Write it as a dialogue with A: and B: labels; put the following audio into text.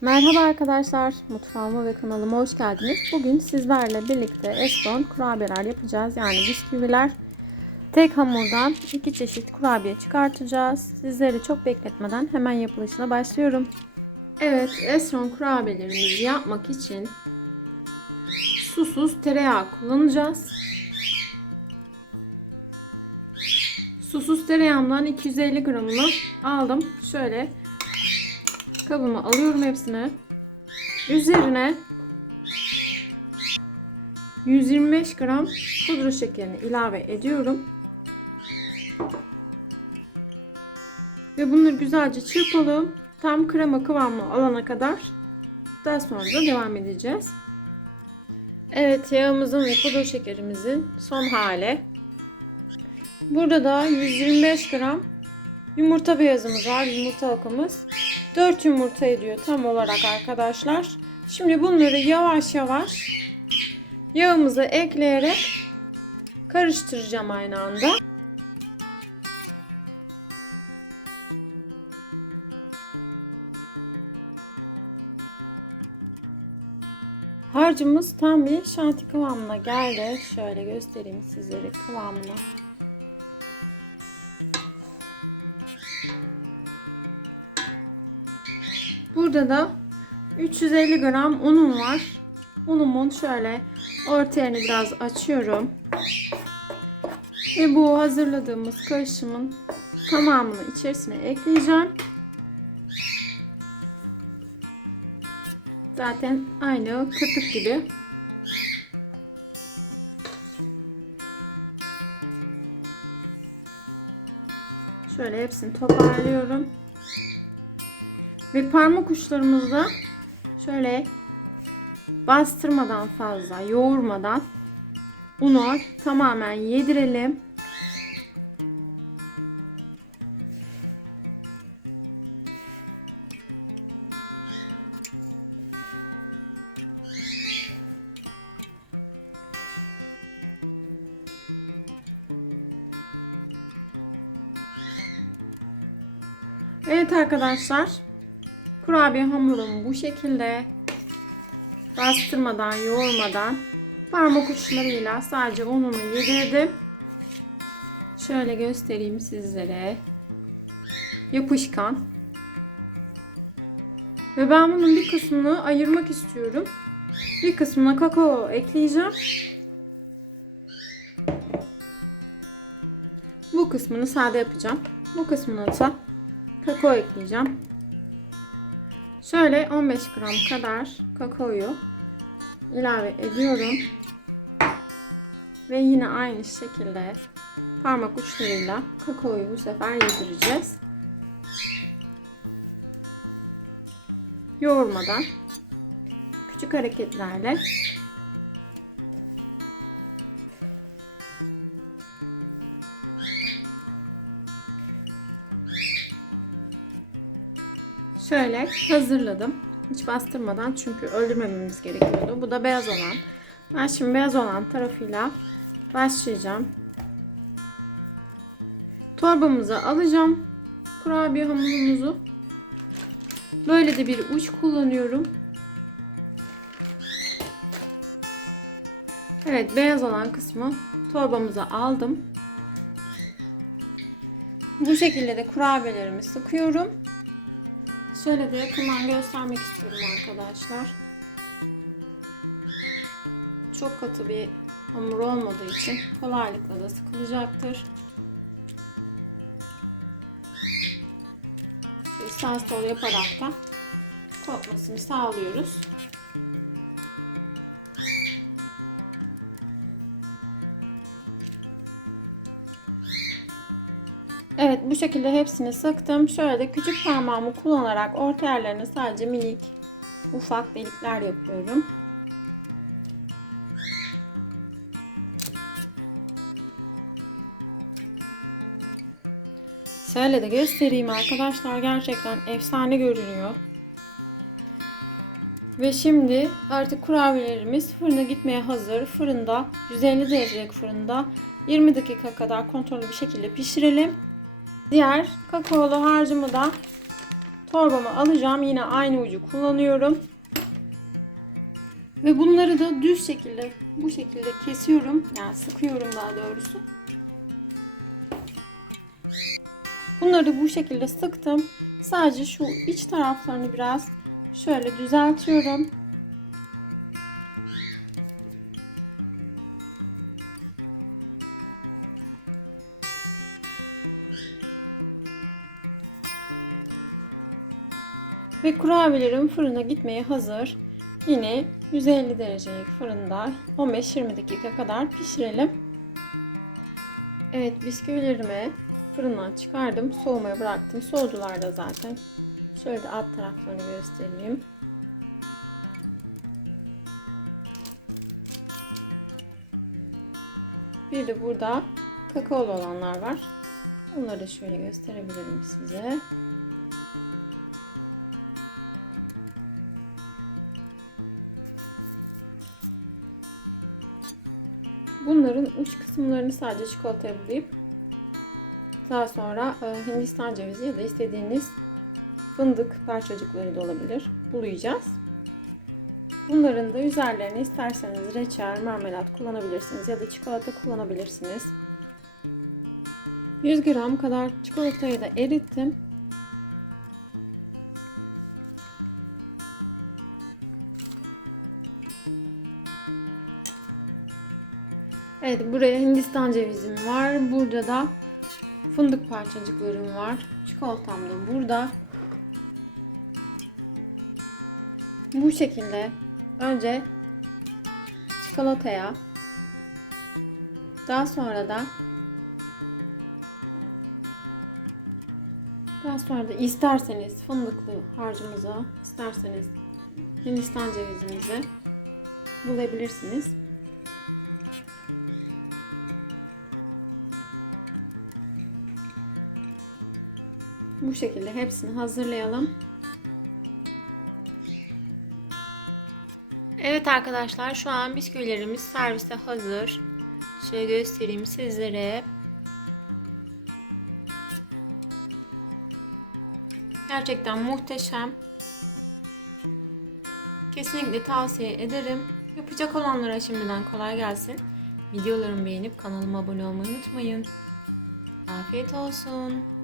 A: Merhaba arkadaşlar, mutfağıma ve kanalıma hoş geldiniz. Bugün sizlerle birlikte eston kurabiyeler yapacağız. Yani bisküviler. Tek hamurdan iki çeşit kurabiye çıkartacağız. Sizleri çok bekletmeden hemen yapılışına başlıyorum. Evet, eston kurabiyelerimizi yapmak için susuz tereyağı kullanacağız. Susuz tereyağımdan 250 gramını aldım. Şöyle kabıma alıyorum hepsini. Üzerine 125 gram pudra şekerini ilave ediyorum. Ve bunları güzelce çırpalım. Tam krema kıvamını alana kadar daha sonra da devam edeceğiz. Evet yağımızın ve pudra şekerimizin son hali. Burada da 125 gram yumurta beyazımız var. Yumurta akımız. 4 yumurta ediyor tam olarak arkadaşlar. Şimdi bunları yavaş yavaş yağımıza ekleyerek karıştıracağım aynı anda. Harcımız tam bir şanti kıvamına geldi. Şöyle göstereyim sizlere kıvamını. Burada da 350 gram unum var. Unumun şöyle orta yerini biraz açıyorum. Ve bu hazırladığımız karışımın tamamını içerisine ekleyeceğim. Zaten aynı kırpık gibi. Şöyle hepsini toparlıyorum. Ve parmak uçlarımızda şöyle bastırmadan fazla yoğurmadan unu tamamen yedirelim. Evet arkadaşlar Kurabiye hamurumu bu şekilde bastırmadan, yoğurmadan parmak uçlarıyla sadece ununu yedirdim. Şöyle göstereyim sizlere. Yapışkan. Ve ben bunun bir kısmını ayırmak istiyorum. Bir kısmına kakao ekleyeceğim. Bu kısmını sade yapacağım. Bu kısmına da kakao ekleyeceğim. Şöyle 15 gram kadar kakaoyu ilave ediyorum. Ve yine aynı şekilde parmak uçlarıyla kakaoyu bu sefer yedireceğiz. Yoğurmadan küçük hareketlerle Şöyle hazırladım. Hiç bastırmadan çünkü öldürmememiz gerekiyordu. Bu da beyaz olan. Ben şimdi beyaz olan tarafıyla başlayacağım. Torbamıza alacağım. Kurabiye hamurumuzu. Böyle de bir uç kullanıyorum. Evet beyaz olan kısmı torbamıza aldım. Bu şekilde de kurabiyelerimi sıkıyorum. Şöyle de yakından göstermek istiyorum arkadaşlar. Çok katı bir hamur olmadığı için kolaylıkla da sıkılacaktır. Sağ sol yaparak da kopmasını sağlıyoruz. Evet bu şekilde hepsini sıktım. Şöyle küçük parmağımı kullanarak orta yerlerine sadece minik ufak delikler yapıyorum. Şöyle de göstereyim arkadaşlar. Gerçekten efsane görünüyor. Ve şimdi artık kurabiyelerimiz fırına gitmeye hazır. Fırında 150 derecelik fırında 20 dakika kadar kontrollü bir şekilde pişirelim. Diğer kakaolu harcımı da torbama alacağım. Yine aynı ucu kullanıyorum. Ve bunları da düz şekilde bu şekilde kesiyorum. Yani sıkıyorum daha doğrusu. Bunları bu şekilde sıktım. Sadece şu iç taraflarını biraz şöyle düzeltiyorum. Ve kurabiyelerim fırına gitmeye hazır. Yine 150 derecelik fırında 15-20 dakika kadar pişirelim. Evet bisküvilerimi fırından çıkardım. Soğumaya bıraktım. Soğudular da zaten. Şöyle de alt taraflarını göstereyim. Bir de burada kakaolu olanlar var. Onları da şöyle gösterebilirim size. Bunların uç kısımlarını sadece çikolataya bulayıp daha sonra e, Hindistan cevizi ya da istediğiniz fındık parçacıkları da olabilir. Bulayacağız. Bunların da üzerlerine isterseniz reçel, marmelat kullanabilirsiniz ya da çikolata kullanabilirsiniz. 100 gram kadar çikolatayı da erittim. Evet buraya Hindistan cevizim var. Burada da fındık parçacıklarım var. Çikolatam da burada. Bu şekilde önce çikolataya daha sonra da daha sonra da isterseniz fındıklı harcımıza isterseniz Hindistan cevizimizi bulabilirsiniz. Bu şekilde hepsini hazırlayalım. Evet arkadaşlar şu an bisküvilerimiz servise hazır. Şöyle göstereyim sizlere. Gerçekten muhteşem. Kesinlikle tavsiye ederim. Yapacak olanlara şimdiden kolay gelsin. Videolarımı beğenip kanalıma abone olmayı unutmayın. Afiyet olsun.